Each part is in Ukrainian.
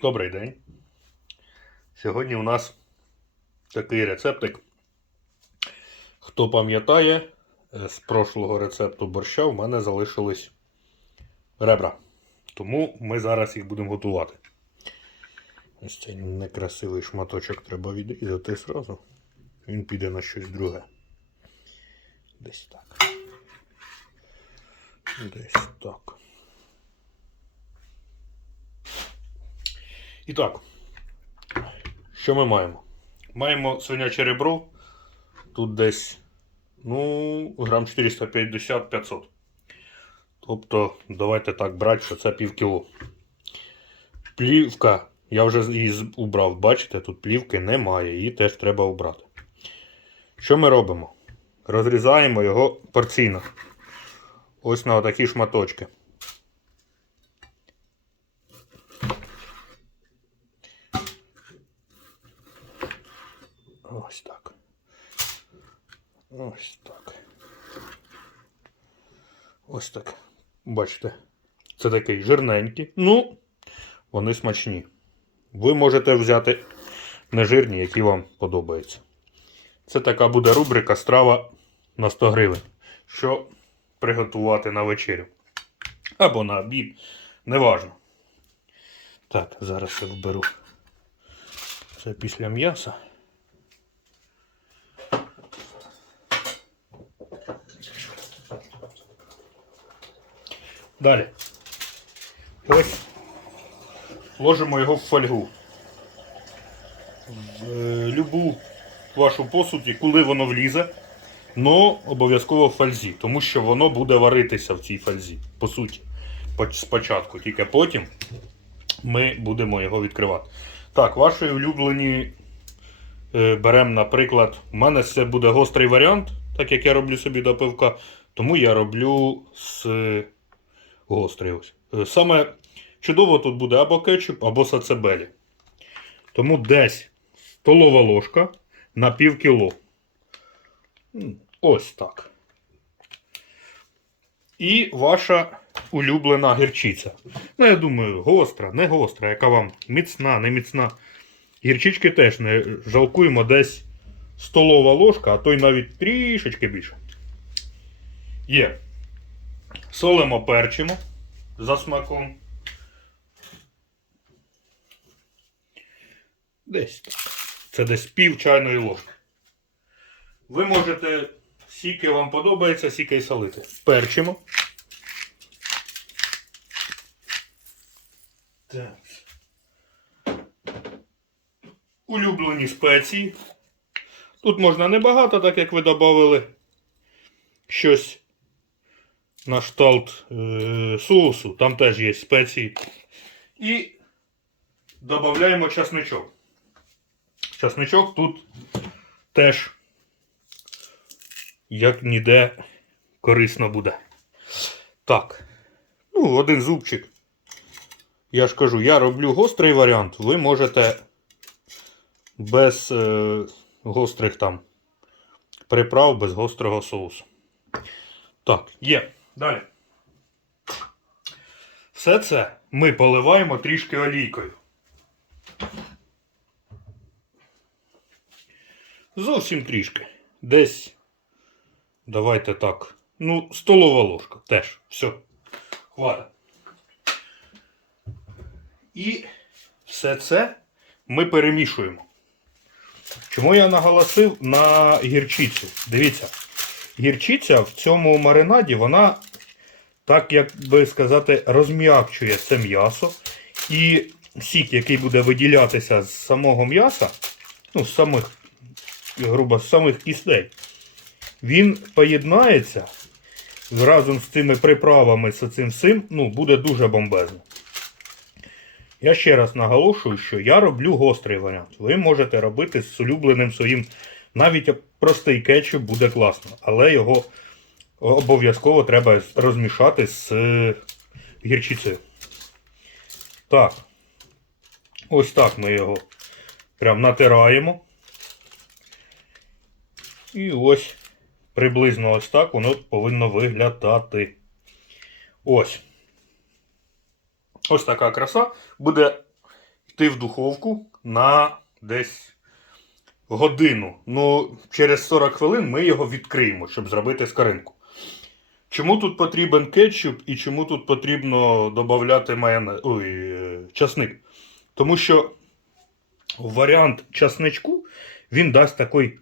Добрий день. Сьогодні у нас такий рецептик. Хто пам'ятає, е, з прошлого рецепту борща в мене залишились ребра. Тому ми зараз їх будемо готувати. Ось цей некрасивий шматочок треба відрізати зразу. Він піде на щось друге. Десь так. Десь так. І так, що ми маємо? Маємо свиняче ребро. Тут десь, ну, грам 450-500. Тобто, давайте так брати, що це пів кіло. Плівка, я вже її убрав, бачите, тут плівки немає, її теж треба убрати. Що ми робимо? Розрізаємо його порційно. Ось на отакі шматочки. Ось так. Ось так. Ось так. Бачите, це такий жирненький. Ну, вони смачні. Ви можете взяти нежирні, які вам подобаються. Це така буде рубрика страва на 100 гривень. Що приготувати на вечерю. Або на обід. Неважно. Так, зараз я вберу. Це після м'яса. Далі. Ось ложимо його в фольгу. В е, любу вашу посуді, коли воно влізе, но обов'язково в фользі, тому що воно буде варитися в цій фользі, по суті, спочатку. Тільки потім ми будемо його відкривати. Так, ваші улюблені е, беремо, наприклад, у мене це буде гострий варіант, так як я роблю собі до пивка, тому я роблю з гострий ось. Е, Саме чудово тут буде або кетчуп, або сацебелі. Тому десь столова ложка на пів кіло. Ось так. І ваша улюблена гірчиця. Ну, я думаю, гостра, не гостра, яка вам міцна, не міцна. Гірчички теж не жалкуємо десь столова ложка, а то й навіть трішечки більше. Є. Солимо, перчимо за смаком. Десь так. Це десь пів чайної ложки. Ви можете, скільки вам подобається, скільки й солити. Перчимо. Так. Улюблені спеції. Тут можна небагато, так як ви додали щось на шталт е, соусу. Там теж є спеції. І додаємо часничок. Часничок тут теж, як ніде, корисно буде. Так. Ну, один зубчик. Я ж кажу, я роблю гострий варіант. Ви можете без е, гострих там приправ, без гострого соусу. Так, є. Далі. Все це ми поливаємо трішки олійкою. Зовсім трішки. Десь. Давайте так. Ну, столова ложка теж. Все. Хватить. І все це ми перемішуємо. Чому я наголосив на гірчицю? Дивіться, гірчиця в цьому маринаді, вона, так як би сказати, розм'якчує це м'ясо. І сік, який буде виділятися з самого м'яса, ну, з самих, грубо, з самих кістей, він поєднається разом з цими приправами, з цим всім, ну, буде дуже бомбезно. Я ще раз наголошую, що я роблю гострий варіант. Ви можете робити з улюбленим своїм. Навіть простий кетчуп буде класно, але його обов'язково треба розмішати з е, гірчицею. Так. Ось так ми його прям натираємо. І ось приблизно ось так воно повинно виглядати. Ось. Ось така краса. Буде йти в духовку на десь годину. Ну, через 40 хвилин ми його відкриємо, щоб зробити скоринку. Чому тут потрібен кетчуп і чому тут потрібно додати майонез... Ой, часник? Тому що варіант часничку він дасть такої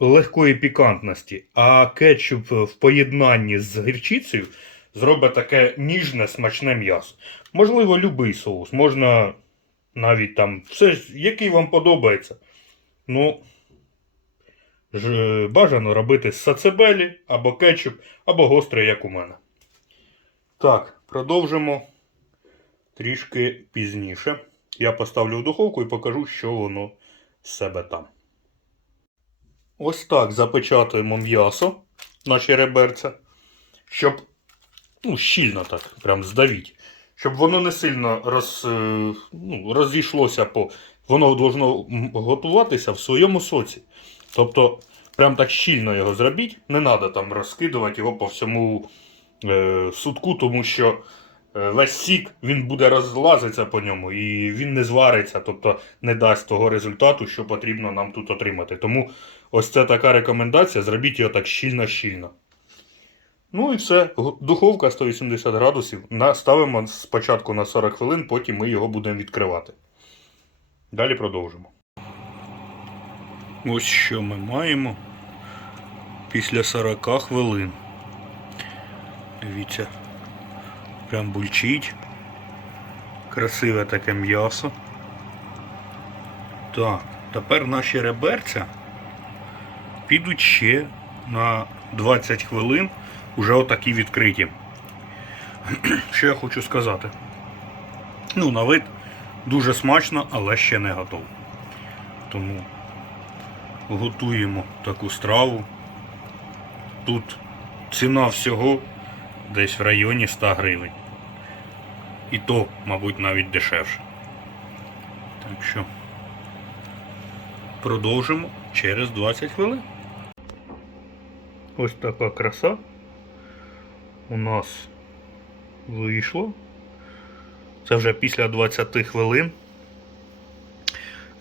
легкої пікантності, а кетчуп в поєднанні з гірчицею зробить таке ніжне смачне м'ясо. Можливо, любий соус, можна навіть там все, який вам подобається. Ну, ж, бажано робити сацебелі або кетчуп, або гострий, як у мене. Так, продовжимо трішки пізніше. Я поставлю в духовку і покажу, що воно з себе там. Ось так запечатуємо м'ясо, наші реберця, щоб ну, щільно так, прям здавіть. Щоб воно не сильно роз, е, ну, розійшлося по. Воно должно готуватися в своєму соці. Тобто, прям так щільно його зробіть. Не треба там розкидувати його по всьому е, сутку, тому що е, весь сік він буде розлазитися по ньому і він не звариться, тобто не дасть того результату, що потрібно нам тут отримати. Тому ось це така рекомендація. Зробіть його так щільно-щільно. Ну і все. Духовка 180 градусів. Ставимо спочатку на 40 хвилин, потім ми його будемо відкривати. Далі продовжимо. Ось що ми маємо після 40 хвилин. Дивіться, прям бульчить. Красиве таке м'ясо. Так, тепер наші реберця підуть ще на 20 хвилин уже отакі відкриті. Що я хочу сказати? Ну, на вид дуже смачно, але ще не готово. Тому готуємо таку страву. Тут ціна всього десь в районі 100 гривень. І то, мабуть, навіть дешевше. Так що продовжимо через 20 хвилин. Ось така краса у нас вийшло. Це вже після 20 хвилин.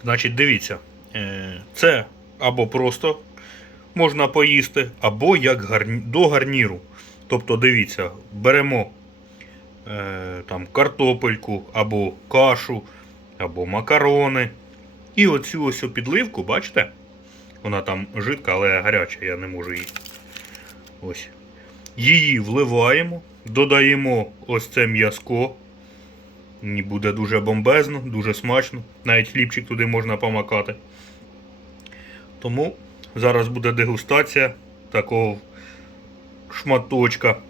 Значить, дивіться, е, це або просто можна поїсти, або як гарні... до гарніру. Тобто, дивіться, беремо е, там картопельку, або кашу, або макарони. І оцю ось підливку, бачите? Вона там жидка, але гаряча, я не можу її. Ось. Її вливаємо, додаємо ось це м'язко. Мені буде дуже бомбезно, дуже смачно. Навіть хлібчик туди можна помакати. Тому зараз буде дегустація такого шматочка.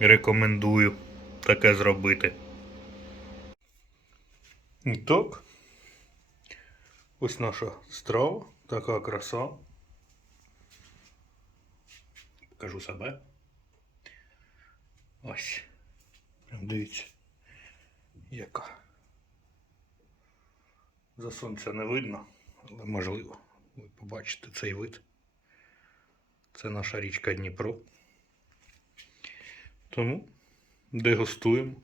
Рекомендую таке зробити. І так. Ось наша страва, така краса. Покажу себе. Ось. Дивіться. Яка. За сонця не видно, але можливо ви побачите цей вид. Це наша річка Дніпро. Тому дегустуємо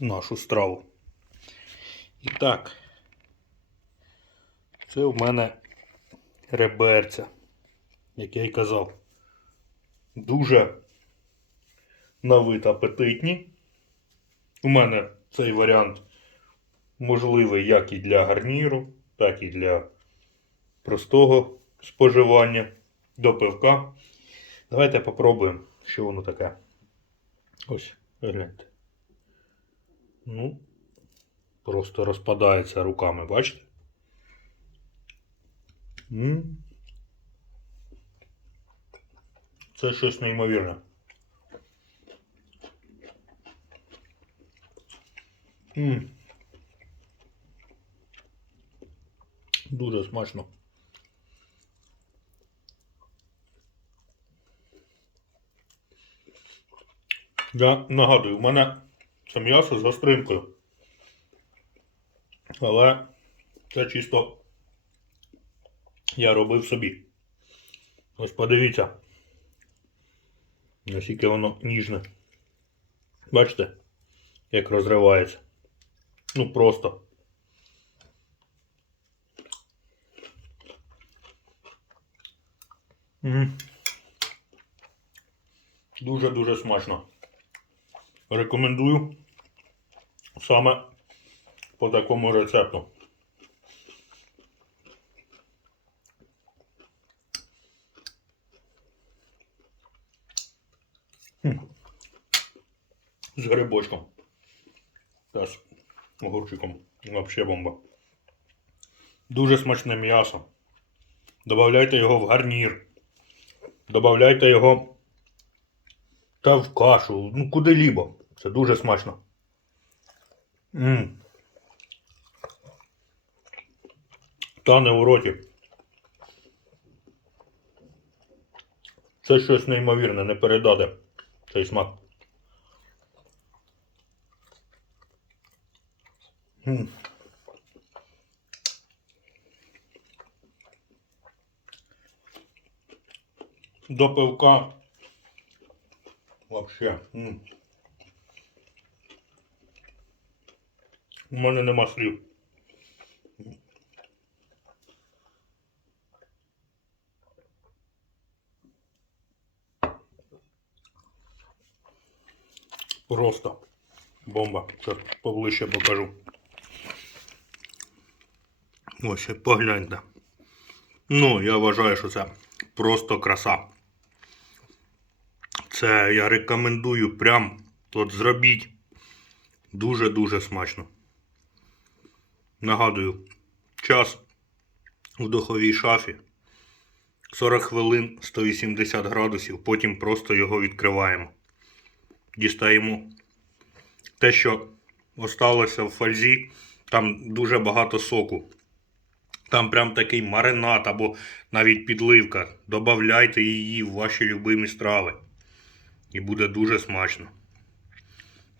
нашу страву. І так, це у мене реберця, як я й казав. Дуже на вид апетитні. У мене цей варіант можливий як і для гарніру, так і для простого споживання до пивка. Давайте попробуємо, що воно таке. Ось, гляньте. Ну, просто розпадається руками, бачите? Це щось неймовірне. М. Дуже смачно. Я нагадую, у мене це м'ясо з гостринкою. Але це чисто я робив собі. Ось подивіться, наскільки воно ніжне. Бачите, як розривається. Ну просто. Дуже-дуже смачно. Рекомендую саме по такому рецепту. З грибочком. З огурчиком. Вообще бомба. Дуже смачне м'ясо. Добавляйте його в гарнір. Добавляйте його та в кашу. Ну куди-лібо. Це дуже смачно. М. Тане у роті. Це щось неймовірне, не передати цей смак. До пивка. Вообще. м. У мене нема слів. Просто бомба. Зараз поближче покажу. Ось погляньте. Ну, я вважаю, що це просто краса. Це я рекомендую прям от зробіть. Дуже-дуже смачно. Нагадую, час в духовій шафі. 40 хвилин 180 градусів, потім просто його відкриваємо. Дістаємо те, що осталося в фользі, там дуже багато соку. Там прям такий маринад або навіть підливка. Добавляйте її в ваші любимі страви. І буде дуже смачно.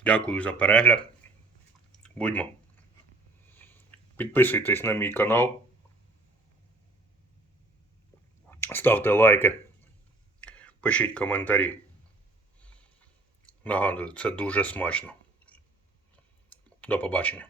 Дякую за перегляд. Будьмо. Підписуйтесь на мій канал. Ставте лайки. Пишіть коментарі. Нагадую, це дуже смачно. До побачення.